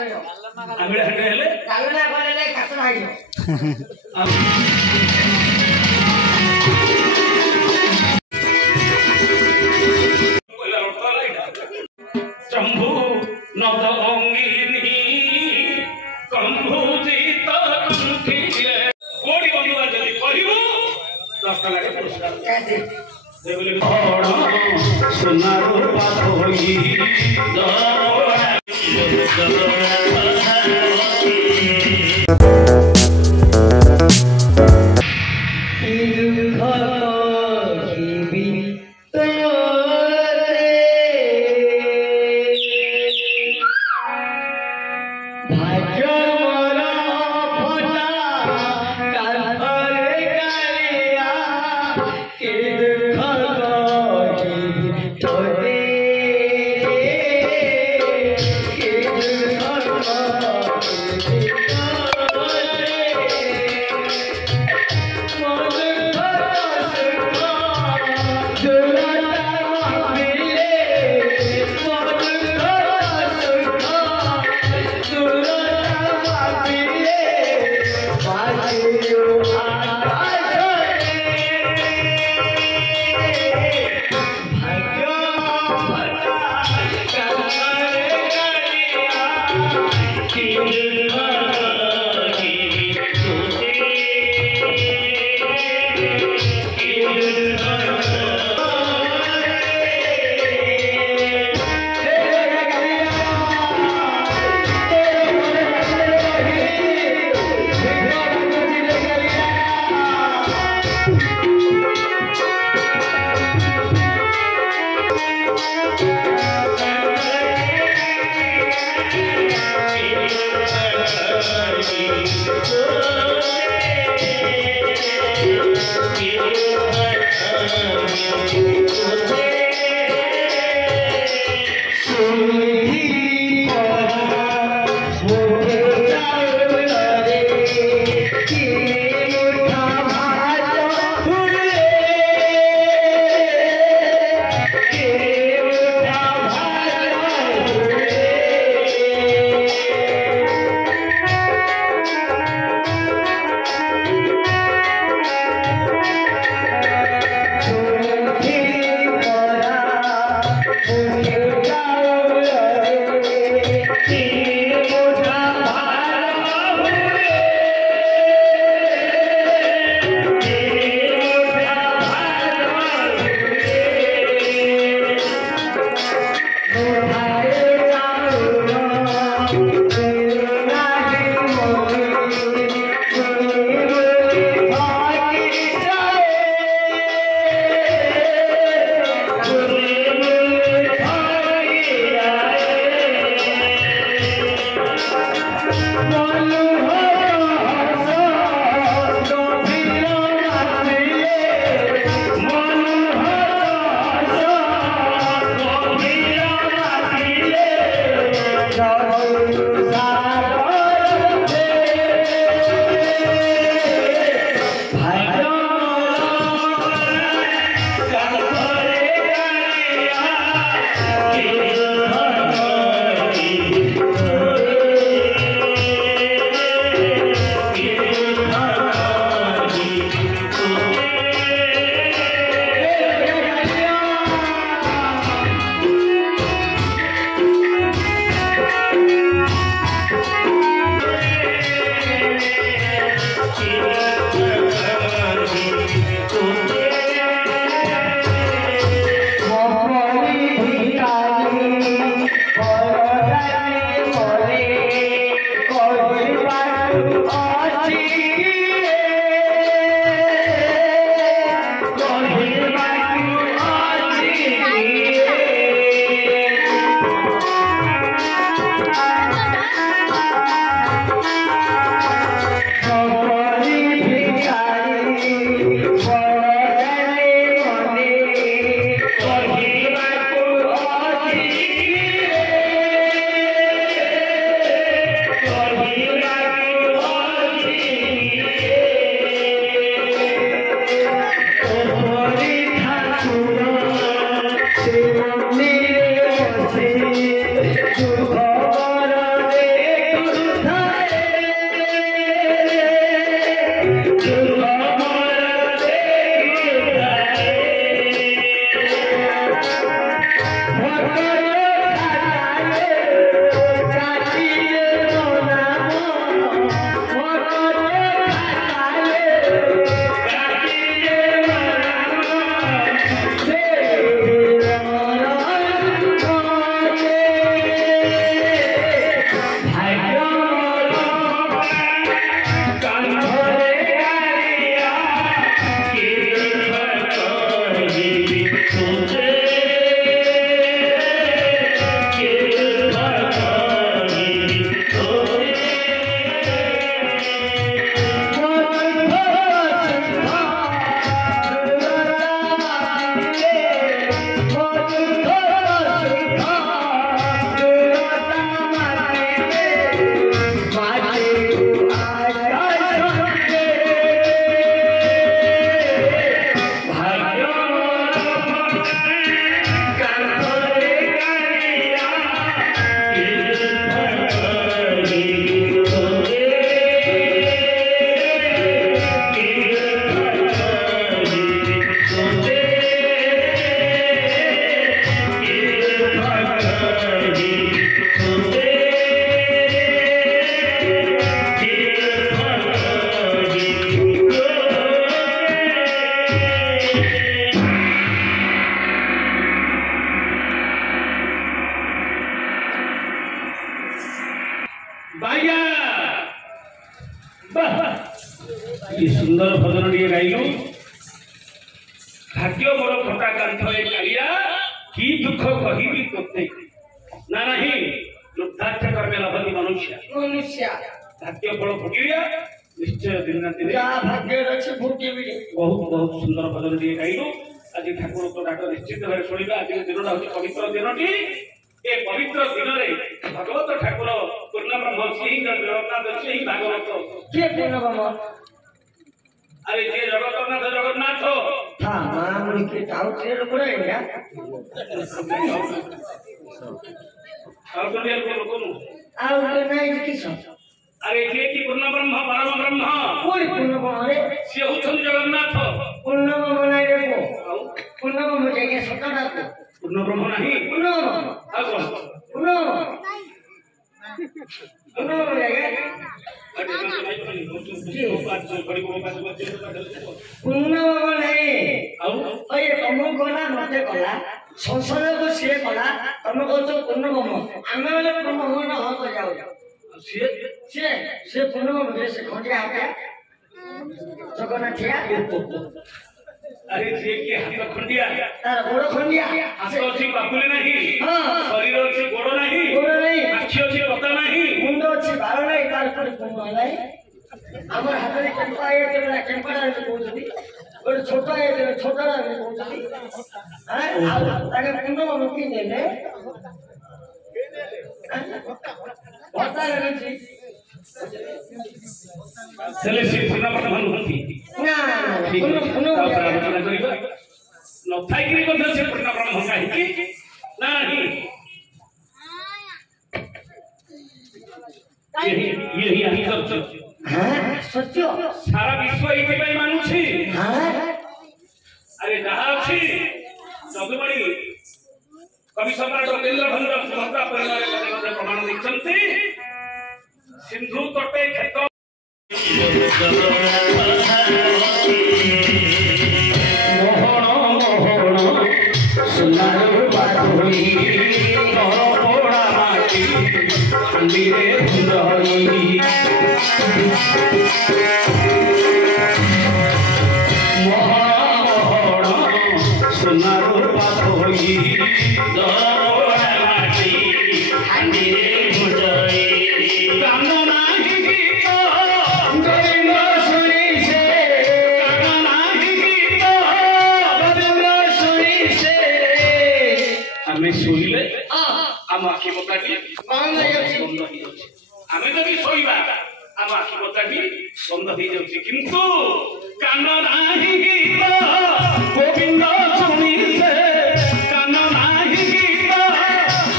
आंगुळ्या हटे हेले कालना कोले कासर हाइलो शंभु नद अंगिनी कंभुजित कंठिले कोडी बंधुआ जदि कहिबो 10 लाख पुरस्कार कैसे देबले सोनार पाथोड़ी बाया ये सुंदर भजन टे गाइलु भाग्य मोर फटा कांथ कालिया कि दुख कहिबी तोते ना नहीं लुब्धार्थ कर्मे लभति मनुष्य भाग्य फल भोगिया निश्चय दिन ना दिन भाग्य रक्षे भोगिबी बहुत बहुत सुंदर भजन टे गाइलु आज ठाकुर तो डाक निश्चित भाव शुणा आज दिनटा हूँ पवित्र दिनटी ए पवित्र दिन में भगवत ठाकुर पूर्ण ब्रह्म सिंह जगन्नाथ सिंह भागवत के पूर्ण ब्रह्म अरे जे जगन्नाथ हाँ मां मुनि के ताऊ तेरे को है क्या और तो यार को कोन और तो नहीं किस अरे जे की पूर्ण ब्रह्म परम ब्रह्म कोई पूर्ण ब्रह्म रे से उठन जगन्नाथ पूर्ण ब्रह्म नहीं रे को पूर्ण ब्रह्म जगह सतटा को पूर्ण ब्रह्म नहीं पूर्ण ब्रह्म आगो पूर्ण पूर्ण जगह अरे तो नहीं तो बात जो बड़ी को बात पूर्ण ब्रह्म नहीं और ये तुम कोला मते कोला संसार को से कोला तुम को तो पूर्ण ब्रह्म आमे वाले पूर्ण ब्रह्म ना हो तो जाओ से पूर्ण ब्रह्म से खोटे आके जगन्नाथिया अरे जे के हाथ खंडिया तार गोड़ खंडिया हाथ अछि बाकुले नहीं हां शरीर अछि गोड़ नहीं आखि अछि पता नहीं मुंड अछि बाल नहीं तार पर पूर्ण नहीं हमर हाथ रे कंपा आए ते कंपा रे कहउछी गोड़ छोटा आए ते छोटा रे कहउछी हां ताके पूर्ण मुक्ति देले बता रे छी चले से पूर्ण ब्रह्म होती ना पूर्ण आलोचना करिबा न थाइकरी को से पूर्ण ब्रह्म काहे कि नहीं यही हकीकत हां सत्य सारा विश्व इति भाई मानुछि हां अरे जहां अछि जगमणि कवि सम्राट रविंद्र भंद्र सुभद्रा परिवार प्रमाण दिखंती सिंधु तटे क्षेत्र सुनार बात होई तोर पोड़ा माटी ठंडी रे हुंदई मोहन सुनार बात होई तोर पोड़ा माटी ठंडी रे हुंदई कानो नाही गीत गोविंद सुनी से कानो नाही गीत गोविंद सुनी से हमें सुनिले आम आखि बताटी आमे जदि सोइबा आम आखि बताटी बंद हो जाउछि किंतु कान नाही गीत गोविंद सुनी से कान नाही गीत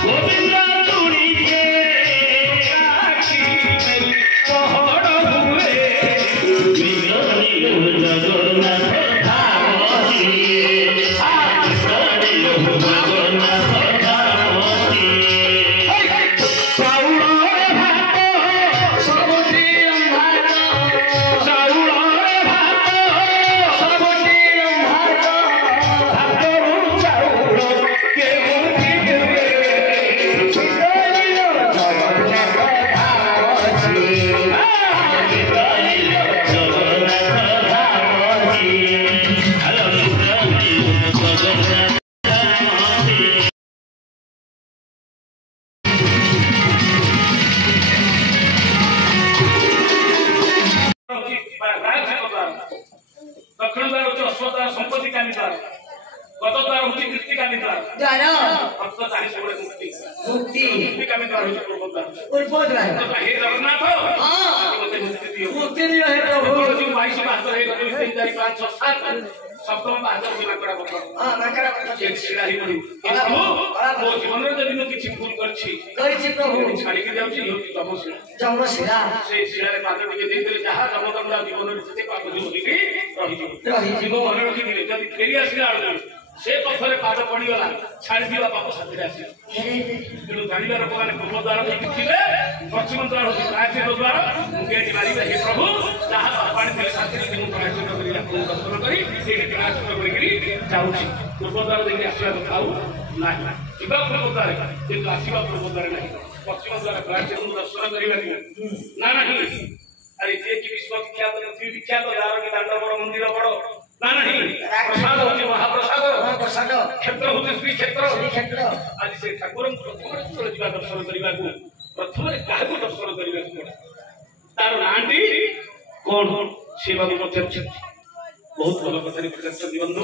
गोविंद सुनी से आखि मेरी पहड़ हुए बिगड़ी जगन्नाथ धामसी दक्षिण द्वार होची अश्वद्वार संपत्ति कामिद्वार गत द्वार होची कृति कामिद्वार द्वार भक्त चाहि सबळे मुक्ति मुक्ति कृति कामिद्वार होची पूर्वद्वार पूर्वद्वार हे जगन्नाथ हां मुक्ति दियो हे प्रभु जो 22 मास हे 2 3 4 5 6 7 सप्तम बाजार की माकड़ा बता हां माकड़ा बता एक सिराही पड़ी प्रभु मो जीवन रे जदि किछि भूल करछि प्रभु छाड़ी के जाउछि होती तमसिला जमसिला से सिरारे पाद टिके देइ देले जहा जमदंडा जीवन रे सेते पाप जो होली रही जीव मन रखि दिले जदि फेरी आसिला से पथरे पाद पड़ी गला छाड़ी दिवा पाप साथी आसी किलो जानिबार को माने पूर्व द्वार देख थिले पश्चिम द्वार होती प्राचीन द्वार मुके मारी हे प्रभु जहा पानी दिले साथी रे मु प्राचीन करी आपन दर्शन करी एक दिनाचरण करी जाउछि पूर्व द्वार देख आसिला खाऊ ନାହିଁ ଯିବା ପୂର୍ବତାରେ କିନ୍ତୁ ଆସିବା ପୂର୍ବତାରେ ନାହିଁ ପଶ୍ଚିମ ଦ୍ୱାରା ପ୍ରାଚୀନ ଦର୍ଶନ କରିବାକୁ ନା ନାହିଁ ଆରେ ଯିଏ କି ବିଶ୍ୱ ବିଖ୍ୟାତ ପୃଥିବୀ ବିଖ୍ୟାତ ଯାହାର କି ଦାଣ୍ଡ ବଡ଼ ମନ୍ଦିର ବଡ଼ ନା ନାହିଁ ପ୍ରସାଦ ହେଉଛି ମହାପ୍ରସାଦ ପ୍ରସାଦ କ୍ଷେତ୍ର ହେଉଛି ଶ୍ରୀ କ୍ଷେତ୍ର କ୍ଷେତ୍ର ଆଜି ସେ ଠାକୁରଙ୍କୁ ପ୍ରଥମେ ଯିବା ଦର୍ଶନ କରିବାକୁ ପ୍ରଥମେ କାହାକୁ ଦର୍ଶନ କରିବାକୁ ପଡେ ତାର ନାଁଟି କଣ ସେ ବାବୁ ମଧ୍ୟ ବହୁତ ଭଲ କଥାରେ ପଚାରିଛନ୍ତି ବନ୍ଧୁ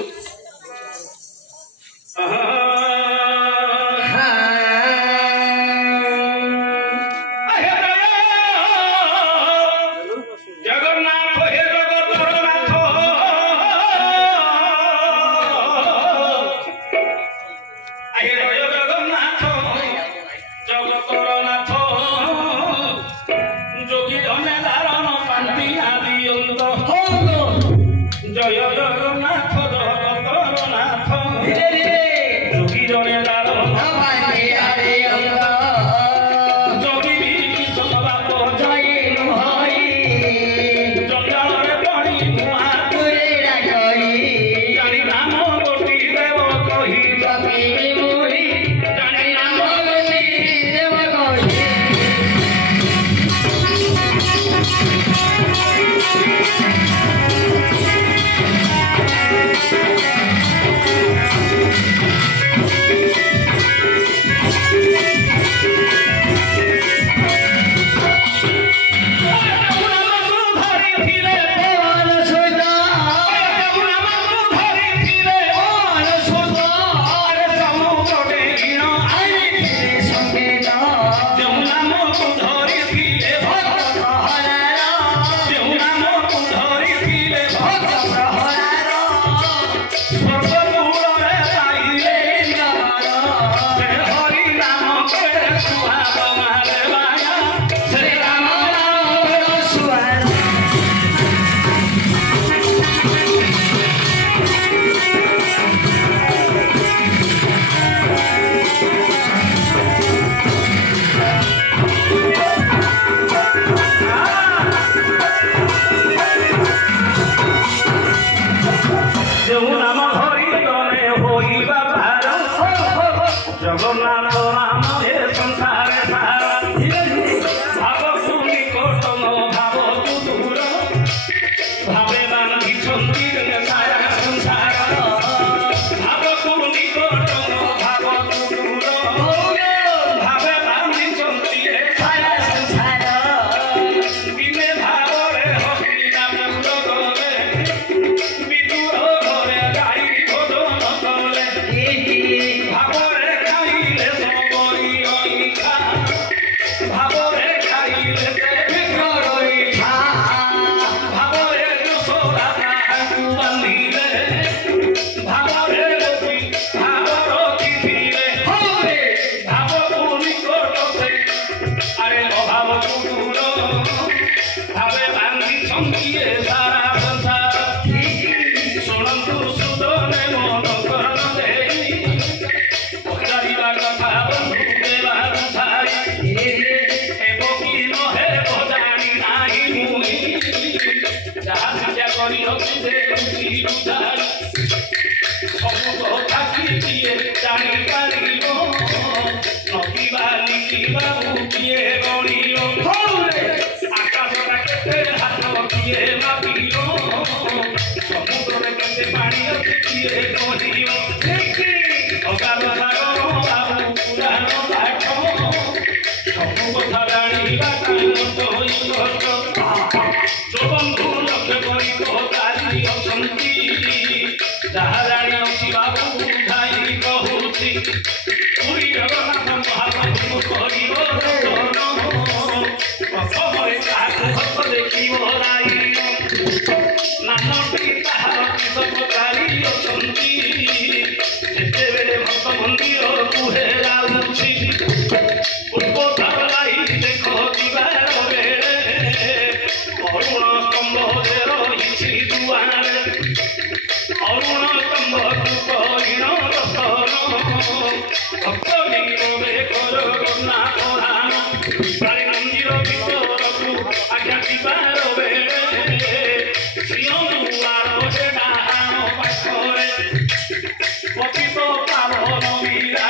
What people follow me.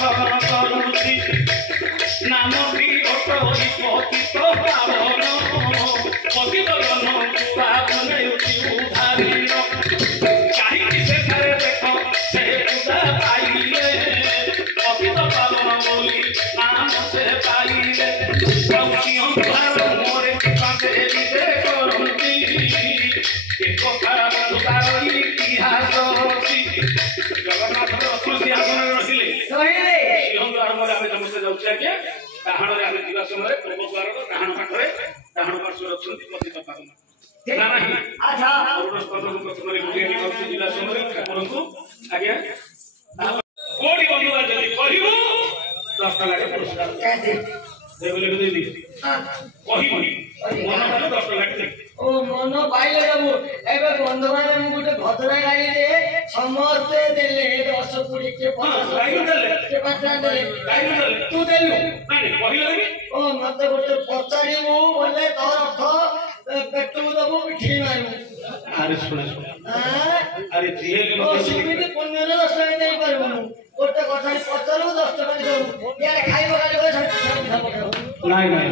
দর্শন করুছি নামটি অটরি পতিত পাবন পতিত জন পাবনে উদ্ধারিণ কাহিনী সেখানে দেখ সে পূজা পাইলে পতিত পাবন বলি নাম সে পাইলে মোরে পাশে বিদে করুছি এ কথা তার ইতিহাস ଅଛି ଜଗନ୍ନାଥଙ୍କ ରତ୍ନ ସିଂହାସନରେ ରହିଲେ ସିଂହଙ୍କ ଆରମ୍ଭରେ ଆମେ ସମସ୍ତେ ଯାଉଛୁ ଆଜ୍ଞା ଡାହାଣରେ ଆମେ ଯିବା ସମୟରେ ପୂର୍ବ ଦ୍ୱାରର ଡାହାଣ ପାଖରେ ଡାହାଣ ପାର୍ଶ୍ୱରେ ଅଛନ୍ତି ପତିତ ପାବନ ନା ନାହିଁ ଅରୁଣ ସ୍ପନ୍ଦକୁ ପ୍ରଥମରେ ବୁଲିଆ ନେଇକି ଯିବା ସମୟରେ ଠାକୁରଙ୍କୁ ଆଜ୍ଞା କୋଡ଼ି ବନ୍ଧୁବା ଯଦି କହିବୁ 10 ଟଙ୍କାରେ ପୁରସ୍କାର ଦେବଲେ ଦେବି କହିବୁନି ମନ କଲେ 10 ଟଙ୍କା ଦେବି ଓ ମନ ପାଇଲେ ଦେବୁ ଏବେ ବନ୍ଧୁମାନେ ମୁଁ ଗୋଟେ ଭଦ୍ରା ଗାଈରେ ସମସ୍ତେ ଦେଲେ 10 କୋଡ଼ି କେ 50 ଦେଲେ କେ 50 ଦେଲେ ତୁ ଦେଲୁ ନାଇଁ କହିଲେ ଦେବି ଓ ମତେ ଗୋଟେ ପଚାରିବୁ ବୋଲେ ତୋର ଅର୍ଥ ପେଟକୁ ଦେବୁ ପିଠି ମାରିବୁ ଆରେ ଶୁଣ ଆରେ ଯିଏ ଓ ସେମିତି ପୁଣ୍ୟରେ 10 ଟଙ୍କା ଦେଇପାରିବୁନୁ ଗୋଟେ କଥା ପଚାରିବୁ 10 ଟଙ୍କା ଦେବୁ ଇଆଡ଼େ ଖାଇବ ଖାଲି ନାଇଁ ନାଇଁ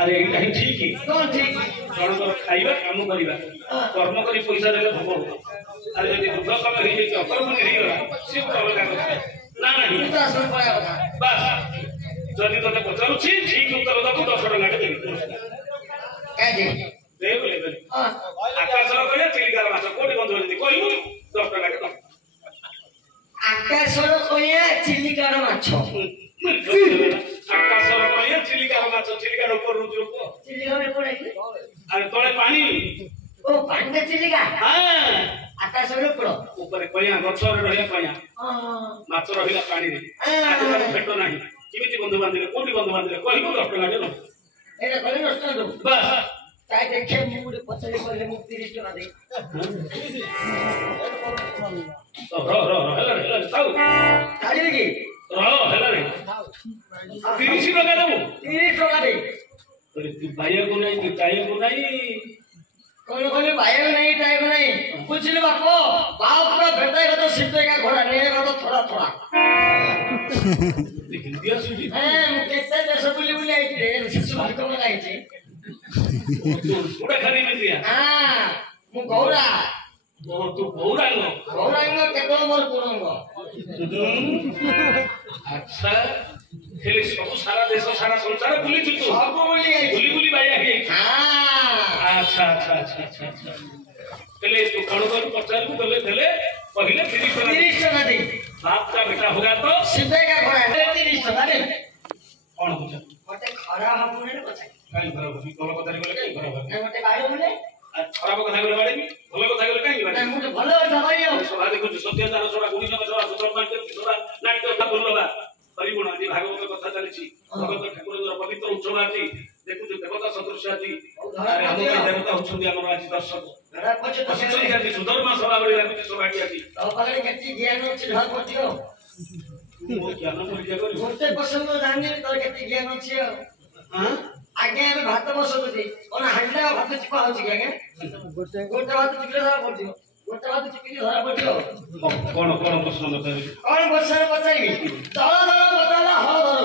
ଆରେ ଏଇଟା ହିଁ ଠିକ କଣ ଠିକ ଜଣଙ୍କର ଖାଇବା କାମ କରିବା କର୍ମ କରି ପଇସା ଦେଲେ ହବ ଆରେ ଯଦି ଦୁଃଖ କର୍ମ ହେଇଯାଇଛି ଅକର୍ମ ହେଇଗଲା ସିଏ ଗୋଟେ ଅଲଗା କଥା ନା ନାହିଁ ବାସ୍ ଯଦି ତତେ ପଚାରୁଛି ଠିକ ଉତ୍ତର ଦବୁ 10 ଟଙ୍କାଟେ ଦେବି ଆକାଶର କହିଲେ ଚିଲିକାର ମାଛ କୋଉଠି ବନ୍ଧୁ ଯଦି କହିବୁ 10 ଟଙ୍କାଟେ ଦବୁ ଆକାଶର କହିଲେ ଚିଲିକାର ମାଛ ଆକାଶର କହିଲେ ଚିଲିକାର ମାଛ ଚିଲିକାର ଉପର ଚିଲିକା ଆରେ ତଳେ ପାଣି ଓ ପାଣିଟା ଚିଲିକା ଆକାଶର ଉପରେ କଇଁଆ ଗଛରେ ରହିଲା କଇଁଆ ମାଛ ରହିଲା ପାଣିରେ ଭେଟ ନାହିଁ କେମିତି ବନ୍ଧୁ ବାନ୍ଧିଲେ କୋଉଠି ବନ୍ଧୁ ବାନ୍ଧିଲେ କହିବୁ 10 ଟଙ୍କାଟେ ଦବୁ ଏଇଟା କହିଲେ 10 ଟଙ୍କା ଦବୁ ବାସ୍ ତାই ଦେଖେ ମୁଁ ଗୋଟେ ପଚାରି କହିଲେ ମୁଁ 30 ଟଙ୍କା ଦେଇ ହେଲା ଥାଉ ଛାଡ଼ିବି କି ହେଲା 30 ଟଙ୍କା ଦେବୁ 30 ଟଙ୍କା ଦେଇ ତୁ ବାଇବାକୁ ନାହିଁ ତୁ ଚାଇବାକୁ ନାହିଁ କଣ କହିଲେ ବାଇବାକୁ ନାହିଁ ଟାଇବାକୁ ନାହିଁ ବୁଝିଲି ବାପ ବାପର ଭେଟାଇ ଗତ ସିଦ୍ଧେକା ଘୋଡ଼ା ନିଏ ଗତ ଥୋଡ଼ା ଥୋଡ଼ା ହିନ୍ଦୀ ଆସୁଛି ମୁଁ କେତେ ଦେଶ ବୁଲି ବୁଲି ଆଇଛି ରେ ଶିଶୁ ଭାଗମ ଗାଇଛି କୋଉଟା ଖାଲି ମିଳିଆ ମୁଁ ଗୌରା ତୁ ଗୌରାଙ୍ଗ ଗୌରାଙ୍ଗ କେବଳ ମୋର ପୁରଙ୍ଗ ଆଚ୍ଛା ହେଲେ ସବୁ ସାରା ଦେଶ ସାରା ସଂସାର ବୁଲିଛୁ ତୁ ସବୁ ବୁଲି ବୁଲି ବୁଲି ବାଇଆ ହେଇଯାଇଛି ଆଚ୍ଛା ଆଚ୍ଛା ଆଚ୍ଛା ଆଚ୍ଛା ଆଚ୍ଛା ହେଲେ ତୁ କଣ କରୁ ପଚାରିବୁ ଗଲେ ଦେଲେ କହିଲେ 30 ଟଙ୍କା ଦେଇ बाप का बेटा होगा तो सीधे का घोड़ा 30 टका दे कौन पूछा मते खरा हमने पचाई काई घर होबी भलो कथा बोले काई घर होबी मते बाड़ो बोले खराब कथा बोले बाड़े भलो कथा बोले काई बाड़े मुझे भलो कथा भाइयो सभा देखु सत्यदान सभा गुणी सभा सुब्रह्मण्य कीर्ति सभा नाट्य कथा बोलबा परिगुण आदि भागवत कथा चलीछि भगवत ठाकुरर पवित्र उत्सव आछि देखु देवता सदृश आछि अरे हम देवता होछुंदी हमर आछि दर्शक घरा पछे पछे आछि सुधर्मा सभा बड़ी लागु सभा की आछि तो पाले केति ज्ञान अछि ढाल पछियो मो ज्ञान परीक्षा करी गोटे पसंद जानि तो केति ज्ञान अछि हां आगे हम भात बसुछि कोन हांडा भात चिपा होछि आगे गोटे भात चिपले धरा पड़ियो गोटे भात चिपी धरा पड़ियो कोन कोन प्रश्न बताबी कोन प्रश्न बताइबी तळ धर बताला हळ धर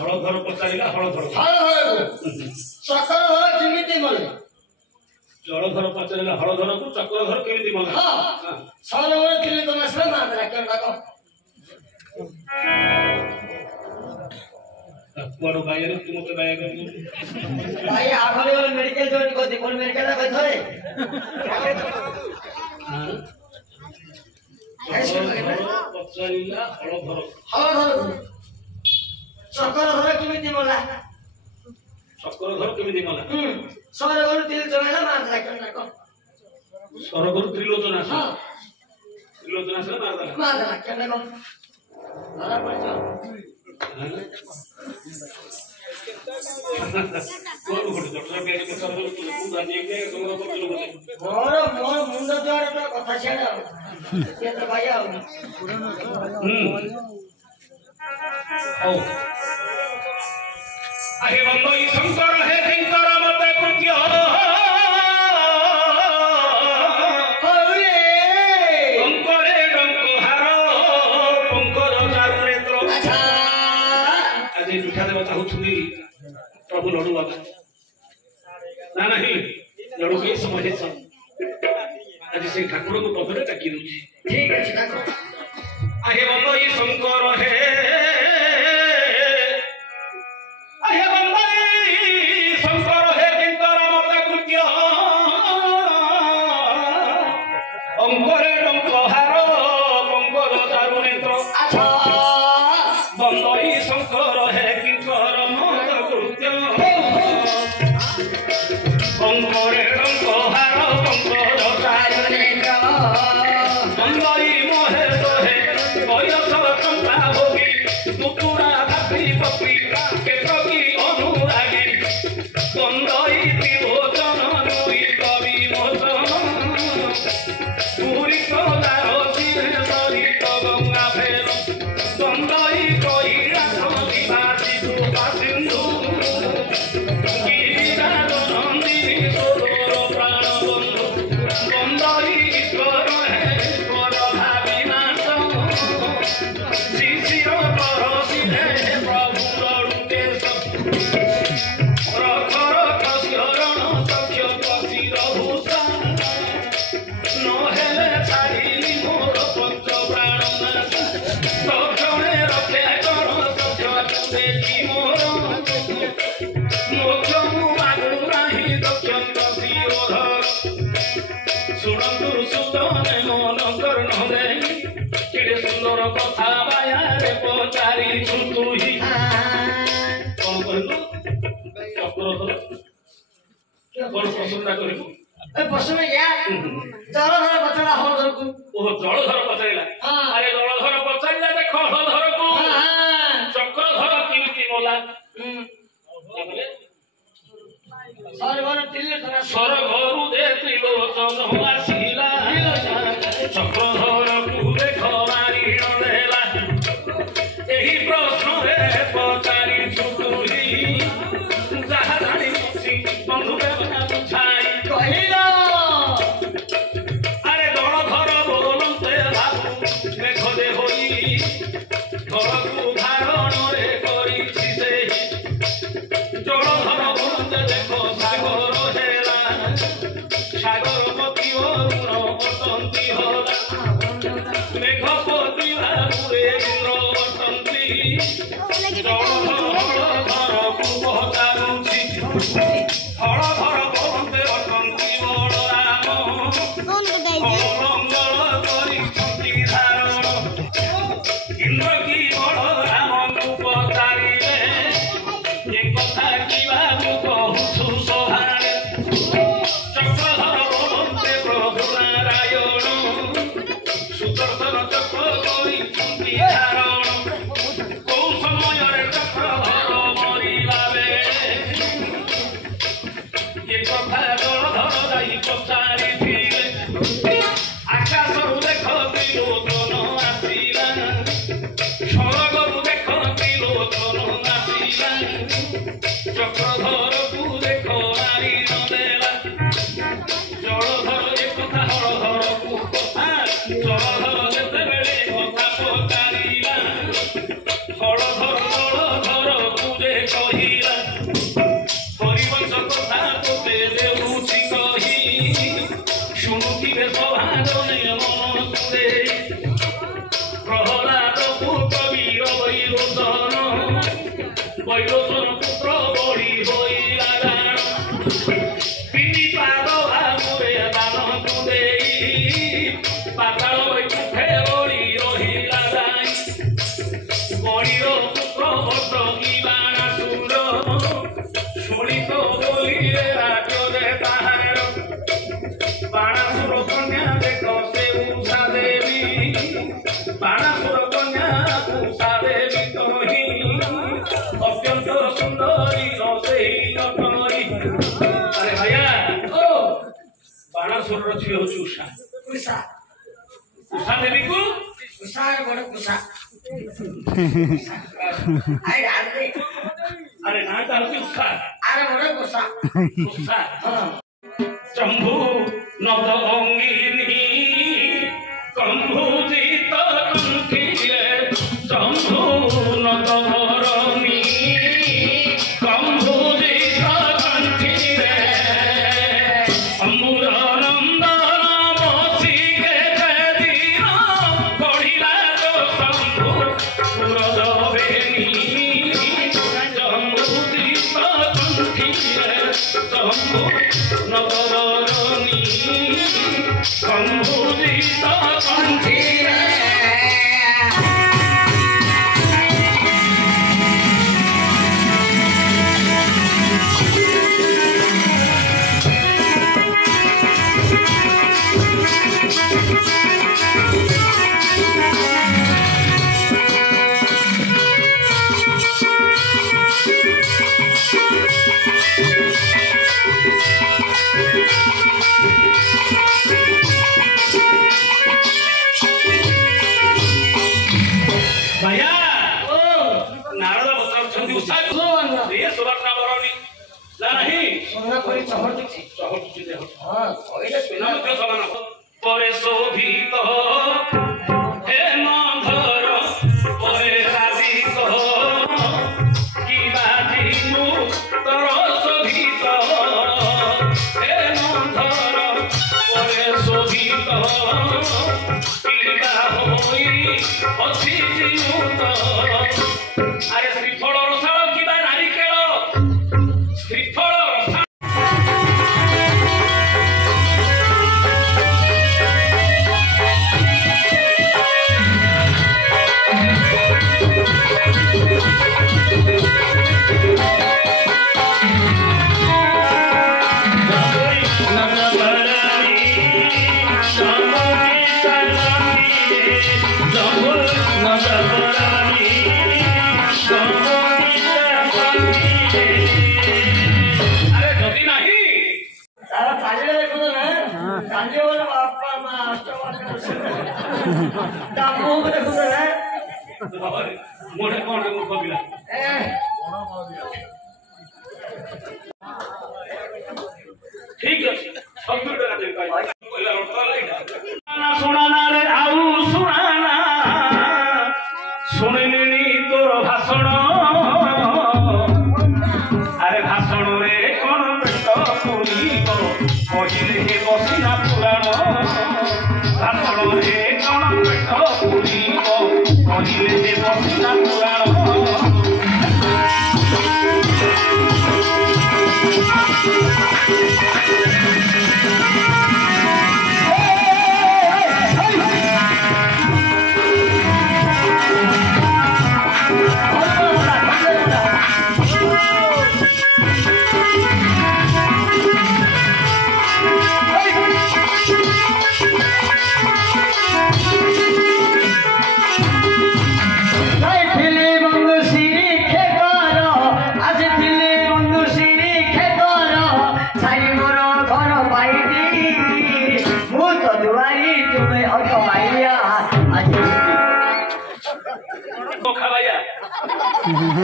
हळ धर पचारिला हळ धर चक्र धर केमिति मले जळ धर पचारिला हळ धर को चक्र धर केमिति मले हां सरवर किले तो नसला मात्रा केन बाको कोन बायर तू मते बायर भाई आगले मेडिकल जॉइन को दे कोन मेडिकल का थरे हां पचारिला हळ धर चक्र धर केमिति मला चक्र धर केमिति मला सरवर तिल जमाना मात्रा केन बाको सरवर त्रिलोचना त्रिलोचना से मारदा मात्रा केन बाको धरा पड़ो कोन कोन डॉक्टर के पचार तू राजी के संग कर लो मोर मुंड द्वारा तो कथा छेड़ा ये तो भाई आओ ओ अरे बंदई शंकर हे शंकर मते कृत्य अरे शंकरे डंक प्रभु लड़ू बाबा ना नहीं लड़ू के समय आज से ठाकुर को पदरे टाकी दूची ठीक है देखो आहे बंदई शंकर हे आहे बंदई शंकर हे किंकर मत कृत्य अंकरे डंकहार कंकर दारुनेत्र अच्छा बंदई शंकर हे किंकर मत कृत्य अंकरे डंकहार कंकर दारुनेत्र बंदई मोहे दोहे बयस चंपा भोगी दुतुरा धात्री पत्री केतकी अनुरागी बंदई त्रिभोजन दुई कवि मोचन पूरी कलार चिरे सरित गंगा फेर बंदई कहिरा सदिवासी सुभा सिंधु गिरिजा नंदिनी सोदर प्राण बंधु बंदई ईश्वर हे ईश्वर भाविनाश शिशिर परसी हे प्रभु लड़ुकेश रख रख शरण सख्य कशिर भूषा नहेले छाड़ी मोर पंच प्राण तक्षणे रखे कण सख्य देखी मोर मोक्ष मागु नाही दक्षंत शिरोधर शुणतु सुतने मन कर्ण दे केड़े सुंदर कथा बायारे पचारी छुतुही कौन कहलु चक्रधर बड़ प्रशंसा करिबु ए पशु में या जलधर बचड़ा हलधर को ओ जलधर पचारिला अरे जलधर पचारिला देख हलधर को चक्रधर कीर्ति मोला बोले सरवर टिल्ले धरा स्वर्गरु दे त्रिलोचन आसिला चक्रधर को देख मारी देला एही प्रश्न रे पचारि छुटुही जहा जानी मुसी बंधु बेबना बुझाई कहिला अरे जलधर बोलते बाबू मेघ दे होई घरकू धारण रे करिछि सेही जलधर बोलते देखो सागर हेला सागर पति अरुण बसंती होला मेघपति बाबुरे इंद्र बसंती जलधर घरकू पहुँचारुछि हलधर बोलते बसंती बलराम मंगल करिछंती धारण इंद्र की बलराम को पचारिले ए कथा की बाबू कहूछु सोहारे चक्रधर बोलते प्रभु नारायण सुदर्शन चक्र करिछंती धारण कौ समୟରେ चक्रधर मरिला बेले ए कथा जलधर जाई पचारिथिले आकाशरू देख त्रिलोचन आसिला स्वर्गरू देख त्रिलोचन आसिला चक्रधर को देख मारी नदेला जलधर एक कथा हलधर को कथा जलधर जेतेबेले कथा पचारिला हलधर जलधर को जे कहिला हरिवंश कथा तोते देउछि कहि शुणुथिबे सभा जने मन तुदे प्रहलाद को कबीर वैरोचन वैरोचन पुत्र बढी होइला दान पिंडी पाद भागुरे दान तुदे पाताल वैकुंठे बढी रहिला दाई बढीर पुत्र भटकी बाणासुर शुणित बोलिरे राज्य दे ताहार बाणासुर कन्या देख से उषा देवी बाणासुर कन्या उषा देवी कही अत्यंत सुंदरी रसे नटरी अरे भैया ओ बाणासुर झील हूँ उषा कुसा उषा देवी को कुसा बड़ कुसा आई आदमी अरे ना हूँ उषा अरे बड़ कुसा उषा हां शंभु नद अंगिनी कंभुजित कंठिले शंभु नद भरणी कंभुजित भैया ओ नारद बचाउछन्ति उषा सुनो अन्ना ये सुवर्णा बरणी ना नहीं सोना परी चहर दिछि सहज देह हां ओइले बिना मध्य समान परे शोभित हे माधर परे राधिक की बाधिनु तर शोभित हे माधर परे शोभित किलिका होई अछि जिनुत अरे श्रीफल रसाळ किबा नारिकेळ श्रीफल रसाळ तारा चाले देखो ना चाले वाला बापा मां दामो देखो ना मोटे कौन है मुख बिला ठीक है कंप्यूटर दे पाई पहिला रोटा लाइट सुनाना रे आउ सुनाना सुनिनी तोर भाषण अरे भाषण रे कोन पेट पुरी को कहिले हे बसिना पुराण भाषण रे कोन पेट पुरी को कहिले हे बसिना पुराण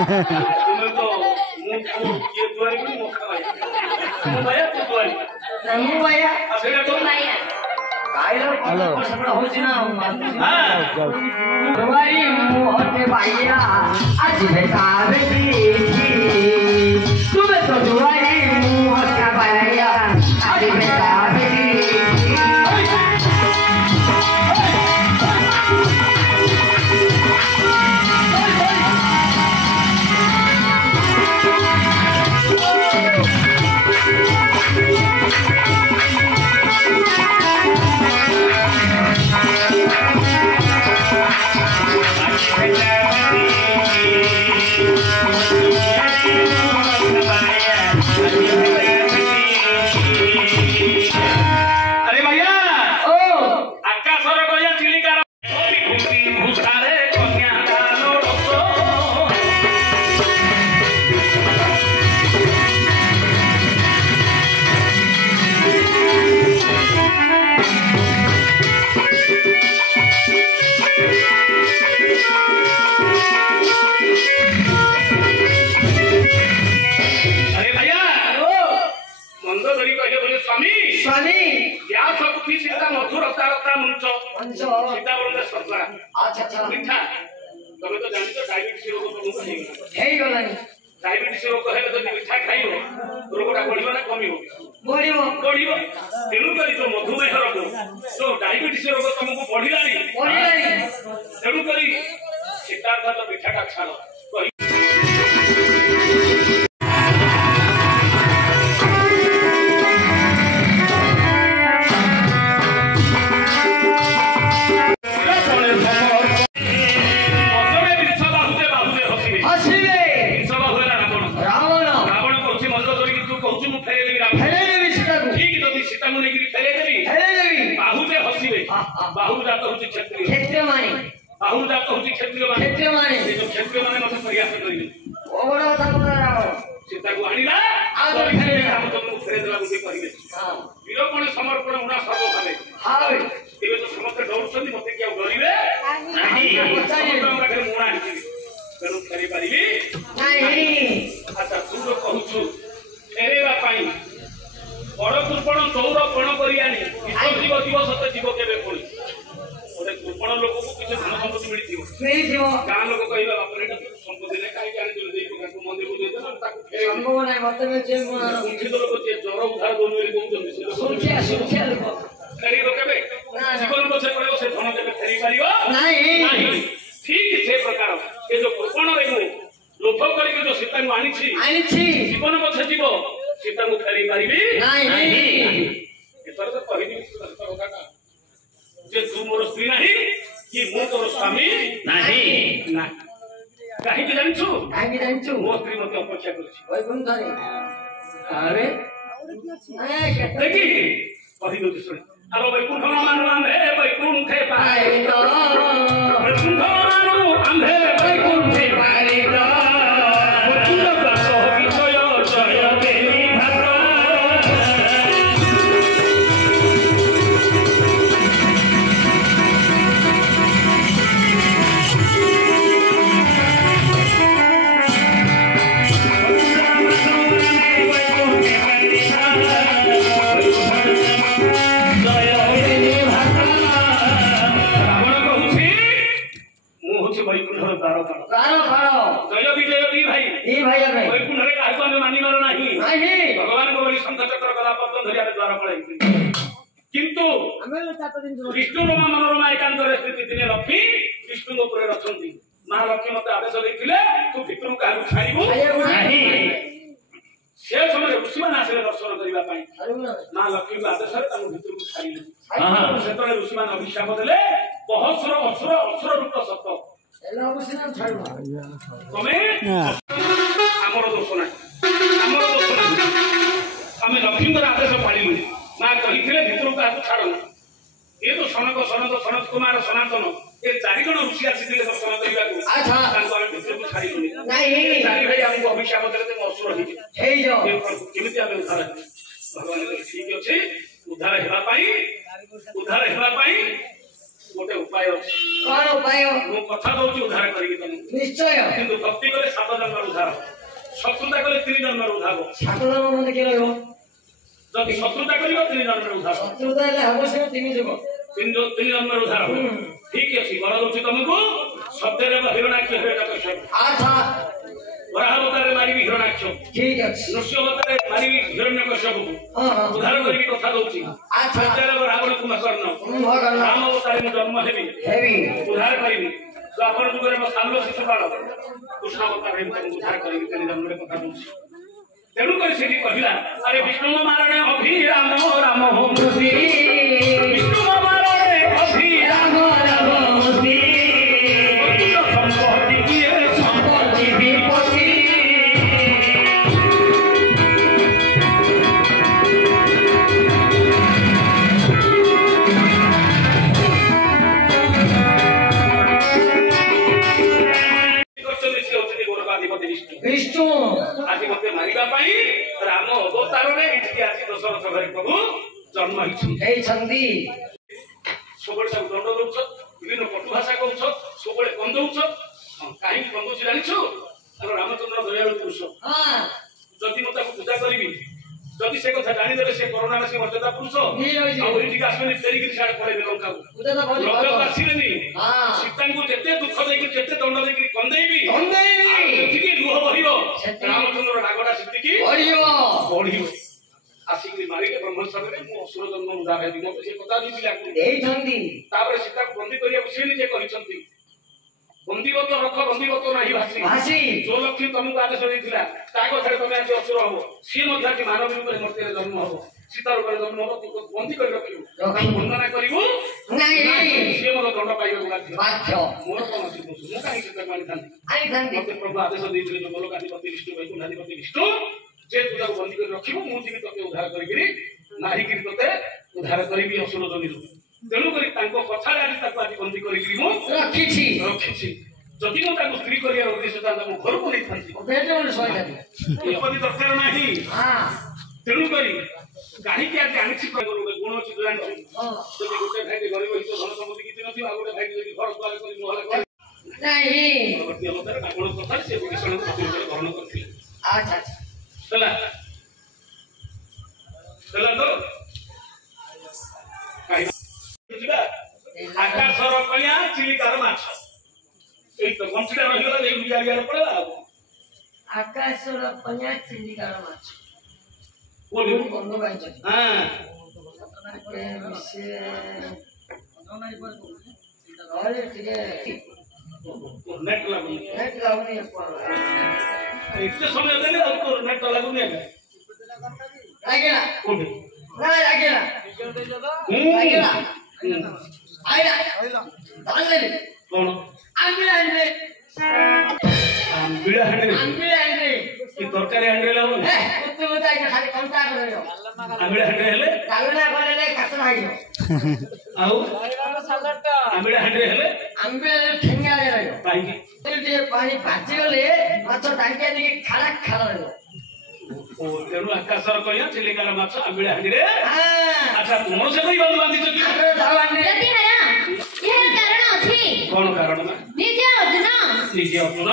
तुम्हें तो ये द्वारी भी मुखा भाई भैया तू द्वारी नहीं भैया अबे तो भैया काइलो को सबड़ा हो जिना हां द्वारी मोहते भैया आज बेकार दी तुम्हें तो द्वारी मोहते भैया आज बेकार दी तमे तो जानि तो डायबिटीज रोग तुमको हेई गलानी डायबिटीज रोग हेले तो मिठा खाइबो रोगटा बढ़िबो ना कमिबो बढ़िबो तेनु करी जो मधुमेह रोग जो डायबिटीज रोग तुमको बढ़िलानी तेनु करी सिद्धार्थ तो मिठाटा छाड़ो बाहु जात होची क्षत्रिय माने बाहु जात होची क्षत्रिय माने जो क्षत्रिय माने मत प्रयास करिले ओबरा थाकुरा रावण सीता को आनिला आ फेरे राम तुमको फेरे देला बुझे करिले हां वीर कोन समर्पण उना सब भावे हां एबे तो समस्त ସମସ୍ତେ ଡରୁଛନ୍ତି ମତେ କିଏ ଡରିବେ ପାଖରେ ମୁଣା ଆଣିଥିଲି ତେଣୁ ଫେରି ପାରିବି ଆଚ୍ଛା ତୁ ତ କହୁଛୁ ଫେରେଇବା ପାଇଁ ବଡ କୃପଣ ଚୌର ପଣ କରି ଆଣି ଯିବ ଯିବ ସତେ ଯିବ କେବେ ପୁଣି ଗୋଟେ କୃପଣ ଲୋକକୁ କିଛି ଧନ ସମ୍ପତ୍ତି ମିଳିଥିବ ଗାଁ ଲୋକ କହିବା ବାପରେ ଏଇଟା ସମ୍ପତ୍ତି ନାହିଁ କାହିଁକି ଆଣିଥିଲୁ ଦେଇ ତାକୁ ମନ୍ଦିରକୁ ଦେଇଦେଲ ତାକୁ ଶିକ୍ଷିତ ଲୋକ ଯିଏ ଜ୍ୱର ଉଦ୍ଧାର ଦଉନି ବୋଲି କହୁଛନ୍ତି ଫେରିବ କେବେ ଜୀବନ ପଛେ ପଡିବ ସେ ଧନ କେବେ ଫେରି ପାରିବ ନାହିଁ ଠିକ ସେ ପ୍ରକାର ଏ ଯୋଉ କୃପଣରେ ମୁଁ ଲୋଭ କରିକି ଯୋଉ ସୀତାଙ୍କୁ ଆଣିଛି ଜୀବନ ପଛେ ଯିବ ସୀତାଙ୍କୁ ଫେରି ପାରିବି ଏଥର ତ କହିବି କଥାଟା ଯେ ତୁ ମୋର ସ୍ତ୍ରୀ ନାହିଁ କି ମୁଁ ତୋର ସ୍ୱାମୀ ନାହିଁ କାହିଁକି ଜାଣିଛୁ ମୋ ସ୍ତ୍ରୀ ମତେ ଅପେକ୍ଷା କରିଛି ଦେଖି କହିଦଉଛି ଶୁଣି ଆଲୋ ବୈକୁଣ୍ଠ ମାନୁ ଆମ୍ଭେ ବୈକୁଣ୍ଠେ ପାଇତ ବୈକୁଣ୍ଠ ମାନୁ ଆମ୍ଭେ ବୈକୁଣ୍ଠେ ପାଇତ কিন্তু বিষ্ণু রমা মনোরমা একান্তরে স্থিতি দিনে লক্ষ্মী বিষ্ণু উপরে অଛନ୍ତି মা লক্ষ্মী মতে আদেশ ଦେଇଥିଲେ ତୁ ଭିତରକୁ କାହାକୁ ଛାଡ଼ିବୁ ନାହିଁ ସେ ସମୟରେ ଋଷିମାନେ ଆସିଲେ ଦର୍ଶନ କରିବା ପାଇଁ ମା ଲକ୍ଷ୍ମୀଙ୍କ ଆଦେଶରେ ତାଙ୍କୁ ଭିତରକୁ ଛାଡ଼ିଲେ ସେତେବେଳେ ଋଷିମାନେ ଅଭିଶାପ ଦେଲେ ପହସୁର ଅସୁର ଅସୁର ରୂପ ସତ ତମେ ଆମର ଦୋଷ ନାହିଁ ଆମେ ଲକ୍ଷ୍ମୀଙ୍କର ଆଦେଶ ପାଳିଲୁ ମା କହିଥିଲେ ଭିତରକୁ କାହାକୁ ଛାଡ଼ନା ଏ ତ ସନକ ସନତ ସନତ କୁମାର ସନାତନ ଏ 4 ଜଣ ଋଷି ଆସିଥିଲେ ଦର୍ଶନ କରିବାକୁ ତାଙ୍କୁ ଆମେ ଭିତରକୁ ଛାଡ଼ିଲୁନି ଚାରି ଭାଇ ଆମକୁ ଅଭିଶାପ ଦେଲେ ଅସୁର ହେଇଯିବ କେମିତି ଆମେ ଉଦ୍ଧାର ହେବୁ ଭଗବାନ ଠିକ ଅଛି ଉଦ୍ଧାର ହେବା ପାଇଁ ଗୋଟେ ଉପାୟ ଅଛି କଣ ଉପାୟ ମୁଁ କଥା ଦଉଛି ଉଦ୍ଧାର କରିବି ତମକୁ ନିଶ୍ଚୟ କିନ୍ତୁ ଭକ୍ତି କଲେ 7 ଜନ୍ମର ଉଦ୍ଧାର ଶତ୍ରୁତା କଲେ 3 ଜନ୍ମର ଉଦ୍ଧାର 7 ଜନ୍ମ ମନେ କିଏ ରହିବ ଯଦି ଶତ୍ରୁତା କରିବ 3 ଜନ୍ମର ଉଦ୍ଧାର ଶତ୍ରୁତା ହେଲେ ଆବଶ୍ୟକ 3 ଯୁଗ 3 ଜନ୍ମର ଉଦ୍ଧାର ଠିକ ଅଛି ବଳ ଦଉଛି ତମକୁ ସତ୍ୟରେ ହିରଣାକ୍ଷ ଆଚ୍ଛା ବରାହବତାରେ ମାରିବି ହିରଣାକ୍ଷ ଠିକ ଅଛି ନୃସିଂହବତାରେ ମାରିବି ହିରଣ୍ୟକଶ୍ୟପକୁ ଉଦ୍ଧାର କରିବି କଥା ଦଉଛି ରାବଣ କୁମ୍ଭକର୍ଣ୍ଣ ରାମ ଅବତାରେ ମୁଁ ଜନ୍ମ ହେବି ଉଦ୍ଧାର କରିବି ଦ୍ୱାପର ଯୁଗରେ ମୋ ସାନ ଶିଶୁପାଳ କୃଷ୍ଣ ଅବତାରରେ ଉଦ୍ଧାର କରିବି 3 ଜନ୍ମରେ କଥା ଦଉଛି ତେଣୁକରି ସେଠି କହିଲା ଆରେ ବିଷ୍ଣୁ ମାରଣେ ଅଭିରାମ ରାମ ମୂର୍ତ୍ତି ବିଷ୍ଣୁ ମାରଣେ ଅଭିରାମ ରାମ ମୂର୍ତ୍ତି ସମ୍ପତ୍ତି କିଏ ସମ୍ପତ୍ତି ବିପତ୍ତି ବିଷ୍ଣୁ ଆଜି ମତେ ମାରିବା ପାଇଁ ରାମ ଅବତାରରେ ଏଠିକି ଆସି ଦଶରଥ ଘରେ ପ୍ରଭୁ ଜନ୍ମ ହେଇଛନ୍ତି ସବୁବେଳେ ତାକୁ ଦଣ୍ଡ ଦଉଛ ବିଭିନ୍ନ କଟୁ ଭାଷା କହୁଛ ସବୁବେଳେ କନ୍ଦଉଛ କାହିଁକି କନ୍ଦୁଛି ଜାଣିଛୁ ଆମର ରାମଚନ୍ଦ୍ର ଦୟାଳୁ ପୁରୁଷ ଯଦି ମୁଁ ତାକୁ ପୂଜା କରିବି ଯଦି ସେ କଥା ଜାଣିଦେଲେ ସେ କରୋନା ସେ ମର୍ଯ୍ୟାଦା ପୁରୁଷ ଆଉ ଏଠିକି ଆସିବେନି ଫେରିକି ସିଆଡେ ପଳେଇବେ ଲଙ୍କାକୁ ଲଙ୍କାକୁ ଆସିବେନି ସୀତାଙ୍କୁ ଯେତେ ଦୁଃଖ ଦେଇକି ଯେତେ ଦଣ୍ଡ ଦେଇକି କନ୍ଦେଇବି ଯେତିକି ଲୁହ ବହିବ ରାମଚନ୍ଦ୍ର ରାଗଟା ସେତିକି ବଢିବ ଆସିକି ମାରିଲେ ବ୍ରହ୍ମସ୍ଥାନରେ ମୁଁ ଅସୁର ଜନ୍ମ ଉଦ୍ଧାର ହେବି ମତେ ସେ କଥା ଦେଇଛନ୍ତି ତାପରେ ସୀତାକୁ ବନ୍ଦୀ କରିବାକୁ ସିଏ ନିଜେ କହିଛନ୍ତି ବନ୍ଦୀବତ ରଖ ବନ୍ଦୀବତ ନାହିଁ ଭାଷୀ ଯୋଉ ଲକ୍ଷ୍ମୀ ତମକୁ ଆଦେଶ ଦେଇଥିଲା ତା କଥାରେ ତମେ ଆଜି ଅସୁର ହବ ସିଏ ମଧ୍ୟ ଆଜି ମାନବ ରୂପରେ ମୂର୍ତ୍ତିରେ ଜନ୍ମ ହବ ସୀତା ରୂପରେ ଜନ୍ମ ହବ ବନ୍ଦୀ କରି ରଖିବୁ ବନ୍ଦନା କରିବୁ ସିଏ ମୋର ଦଣ୍ଡ ପାଇବାକୁ ବାଧ୍ୟ ମୋର କଣ ଅଛି ମୁଁ କାହିଁକି ସୀତାକୁ ଆଣିଥାନ୍ତି ମତେ ପ୍ରଭୁ ଆଦେଶ ଦେଇଥିଲେ ଯୋଉ ଗୋଲକାଧିପତି ବିଷ୍ଣୁ ବୈକୁଣ୍ଠାଧିପତି ବିଷ୍ଣୁ ଯେ ତୁ ତାକୁ ବନ୍ଦୀ କରି ରଖିବୁ ମୁଁ ଯିବି ତତେ ଉଦ୍ଧାର କରିକିରି ମାରିକିରି ତତେ ଉଦ୍ଧାର କରିବି ଅସୁର ଜମିରୁ ତେଣୁକରି ତାଙ୍କ କଥାରେ ଆଜି ତାକୁ ଆଜି ବନ୍ଦୀ କରିକିରି ମୁଁ ରଖିଛି ଯଦି ମୁଁ ତାକୁ ସ୍ତ୍ରୀ କରିବାର ଉଦ୍ଦେଶ୍ୟ ତାହେଲେ ମୁଁ ଘରକୁ ନେଇଥାନ୍ତି ଦରକାର ନାହିଁ ତେଣୁକରି କାହିଁକି ଆଜି ଆଣିଛି ଗୁଣ ଅଛି ଜାଣିଛୁ ଯଦି ଗୋଟେ ଭାଇଟି ଗରିବ ହେଇଥିବ ଧନ ସମ୍ପତ୍ତି କିଛି ନଥିବ ଆଉ ଗୋଟେ ଭାଇଟି ଯଦି ଘର ଦ୍ୱାର କରି ମହଲା କରି ନାହିଁ ପରବର୍ତ୍ତୀ ଅବସ୍ଥାରେ ଆପଣ କଥା ସେ ବିଭୀଷଣକୁ ପ୍ରତିରୂପରେ ଗ୍ରହଣ କରିଥିଲେ ଆଚ୍ଛା ହେଲା ହେଲା ତ ଯିବା ଆକାଶର କଇଁଆ ଚିଲିକାର ମାଛ ଏଇ ତ ଗଣ୍ଠିଟା ରହିଗଲା ଯାଇ ବିଆରିଆରେ ପଳେଇଲା ଆଉ ଆକାଶର କନ୍ୟା ଚିଲିକାର ମାଛ କୋଉଠି ବନ୍ଧ ପାଇଛ ହଁ ଟିକେ ନେଟ୍ ଲାଗୁନି ନେଟ୍ ଲାଗୁନି ଏତେ ସମୟ ଦେଲେ ଆଉ ତୋର ନେଟ୍ ଲାଗୁନି ଆଜ୍ଞା ଲାଗିଲା କୋଉଠି ନାଇଁ ଲାଗିଲା ଲାଗିଲା ଆଇଲା ଜାଣିଲେ କଣ ଆମ୍ବିଳା ଆଣିଲେ ଆମ୍ବିଳା ହାଣ୍ଡିରେ ଆମ୍ବିଳା ଆଣିଲେ କି ତରକାରୀ ହାଣ୍ଡିରେ ହବ ଖାଲି କଣ୍ଟା କରିବ ଆମ୍ବିଳା ହାଣ୍ଡିରେ ହେଲେ ଡାଲମା କଲେ କାଶ ଲାଗିବ ଆଉ ଆମ୍ବିଳା ହାଣ୍ଡିରେ ହେଲେ ଆମ୍ବିଳା ଠେଙ୍ଗାରେ ରହିବ କାହିଁକି ଟିକେ ପାଣି ବାଜିଗଲେ ମାଛ ଟାଙ୍କିଆ ଟିକେ ଖାରା ଖାରା ରହିବ ତେଣୁ ଆକାଶର କଇଁଆ ଚିଲିକାର ମାଛ ଆମ୍ବିଳା ହାଣ୍ଡିରେ ହଁ ଆଚ୍ଛା ତୁମର ସେ କଇ ବନ୍ଧୁ ବାନ୍ଧିଛ କି କଣ କାରଣ ନା ନିଜେ ଅର୍ଜୁନ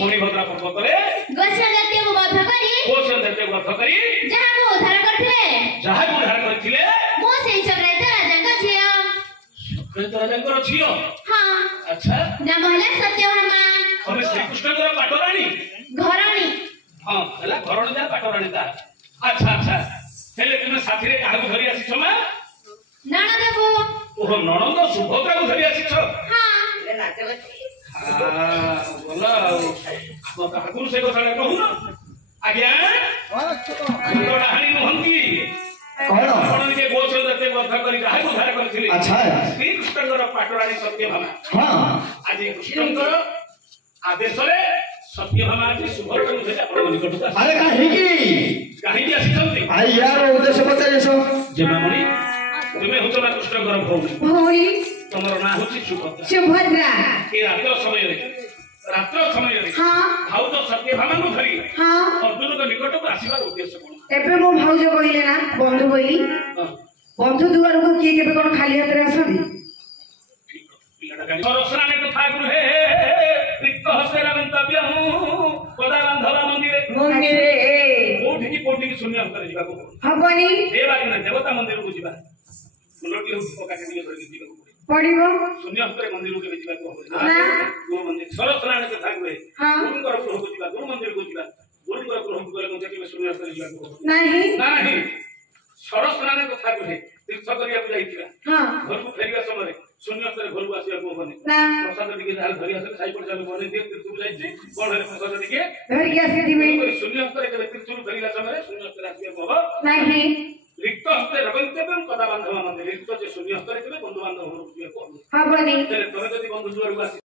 ମଣିଭଦ୍ରା ପର୍ବତରେ ଗୋଷ୍ଠ ଜାତୀୟକୁ ବଦ୍ଧ କରି ଯାହାକୁ ଉଦ୍ଧାର କରିଥିଲେ ରାଜାଙ୍କର ଝିଅ ଆଚ୍ଛା ତମେ ଶ୍ରୀକୃଷ୍ଣଙ୍କର ପାଟରାଣୀ ହଁ ହେଲା ଘରଣୀ ଯାହା ପାଟରାଣୀ ତାହା ଆଚ୍ଛା ଆଚ୍ଛା ହେଲେ ତୁମେ ସାଥିରେ କାହାକୁ ଧରି ଆସିଛ ମା ଓହୋ ନଣନ୍ଦ ସୁଭଦ୍ରାକୁ ଧରି ଆସିଛ ଭଲ ଆଉ କାହାକୁ ସେ କଥାଟା କହୁନ ଆଜ୍ଞା ଡାହାଣୀ ନୁହନ୍ତି ଆପଣ ନିଜେ ଗୋଛ ଜାତୀୟ ବଦ୍ଧ କରି କାହାକୁ ଉଦ୍ଧାର କରିଥିଲେ ଶ୍ରୀକୃଷ୍ଣଙ୍କର ପାଟରାଣୀ ସତ୍ୟଭାମା ଆଜି କୃଷ୍ଣଙ୍କର ଆଦେଶରେ ସତ୍ୟଭାମା ଆଜି ସୁଭଦ୍ରାକୁ ଧରି ଆପଣଙ୍କ ନିକଟକୁ କାହିଁକି ଆସିଛନ୍ତି ଜେମାମଣି ତୁମେ ହଉଛ ନା କୃଷ୍ଣଙ୍କର ଭଉଣୀ ତମର ନାଁ ହଉଛି ସୁଭଦ୍ରା ଏ ରାତ୍ର ସମୟରେ ଭାଉଜ ସତ୍ୟଭାମାଙ୍କୁ ଧରି ଅର୍ଜୁନଙ୍କ ନିକଟକୁ ଆସିବାର ଉଦ୍ଦେଶ୍ୟ କଣ ଏବେ ମୋ ଭାଉଜ କହିଲେ ନା ବନ୍ଧୁ କହିଲି ବନ୍ଧୁ ଦୁଆରକୁ କିଏ କେବେ କଣ ଖାଲି ହାତରେ ଆସନ୍ତି କୋଉଠିକି ଶୂନ୍ୟ ହସ୍ତରେ ଯିବାକୁ ହବନି ଦେବତା ମନ୍ଦିରକୁ ଯିବା ଯିବାକୁ ପଡିବ ଶୂନ୍ୟ ହସ୍ତରେ ମନ୍ଦିରକୁ କେବେ ଯିବାକୁ ହବନି ଗୁରୁ ମନ୍ଦିର ସରସ୍ନାନ କଥା କୁହେ ଗୁରୁଙ୍କର ଗୃହକୁ ଯିବା ଗୁରୁ ମନ୍ଦିରକୁ ଯିବା ଗୁରୁଙ୍କର ଗୃହକୁ ଗଲେ ମଧ୍ୟ କେବେ ଶୂନ୍ୟ ହସ୍ତରେ ଯିବାକୁ ହବ ନାହିଁ ସରସ୍ନାନ କଥା କୁହେ ତୀର୍ଥ କରିବାକୁ ଯାଇଥିବା ଘରକୁ ଫେରିବା ସମୟରେ ଶୂନ୍ୟ ହସ୍ତରେ ଘରକୁ ଆସିବାକୁ ହବନି ପ୍ରସାଦ ଟିକେ ଯାହା ଧରି ଆସିଲେ ସାଇ ପଡ଼ିଶା ଲୋକ ତୀର୍ଥକୁ ଯାଇଛି କଣ ହେଲେ ପ୍ରସାଦ ଟିକେ ଶୂନ୍ୟ ହସ୍ତରେ କେବେ ତୀର୍ଥରୁ ଫେରିଲା ସମୟରେ ଶୂନ୍ୟ ହସ୍ତରେ ଆସିବାକୁ ହବ ନାହିଁ ରିକ୍ତ ହସ୍ତେ ରବନ୍ତେବେ କଦା ବାନ୍ଧବ ମନ୍ଦିର ରିକ୍ତ ଯେ ଶୂନ୍ୟ ହସ୍ତରେ କେବେ ବନ୍ଧୁ ବାନ୍ଧବ ଘରକୁ ଯିବାକୁ ହବନି ହବନି ତମେ ଯଦି ବନ୍ଧୁ ଦୁଆରକୁ ଆସି